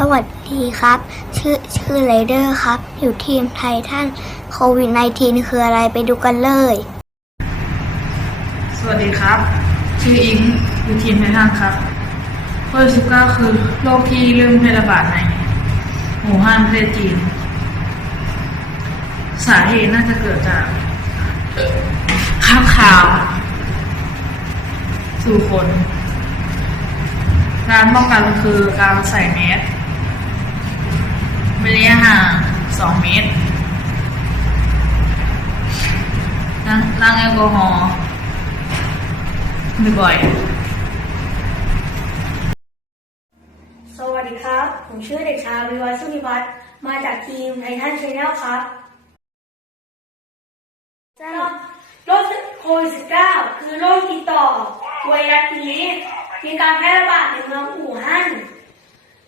สวัสดีครับ ชื่อชื่อไรเดอร์ครับ อยู่ทีมไททันโควิด -19 คืออะไรไปดูกันเลย สวัสดีครับ ชื่ออิงอยู่ทีมไททันครับโควิด 19 คือโรคที่เริ่มแพร่ระบาดในหูฮั่นประเทศจีน สาเหตุน่าจะเกิดจากข้าวขาว สู่คน การป้องกันคือการใส่แมส ระยะห่าง2เมตรล้างล้างแอลกอฮอล์บ่อยๆ สวัสดีครับ ผมชื่อเด็กชายวิวัฒน์สุพิพัฒน์มาจากทีมไททันชแนลครับโรคโควิด -19 คือโรคติดต่อไวรัสนี้มีการแพร่ระบาดในเมืองอู่ฮั่น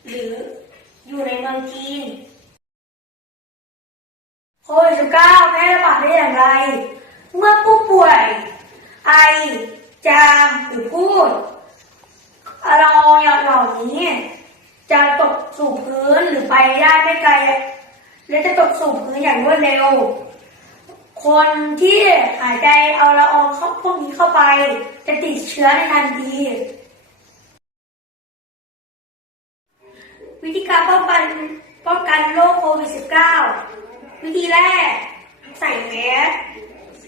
หรืออยู่ในเมืองจีน โควิด -19 แพร่ระบาดได้อย่างไร เมื่อผู้ป่วย ไอ จามหรือพูดเรอย่างเหล่านี้ จะตกสู่พื้นหรือไปได้ไม่ไกล และจะตกสู่พื้นอย่างรวดเร็ว คนที่หายใจเอาละอองเข้าพวกนี้เข้าไป จะติดเชื้อในทันทีวิธีการป้องกันป้องกันโรคโควิด -19 วิธีแรก ใส่แมส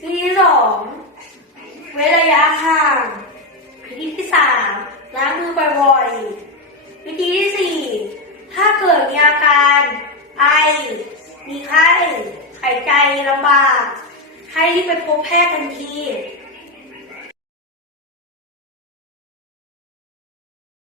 วิธีสองเว้นระยะห่าง วิธีที่สามล้างมือบ่อยๆ วิธีที่สี่ถ้าเกิดมีอาการ ไอ มีไข้หายใจลำบาก ให้รีบไปพบแพทย์ทันที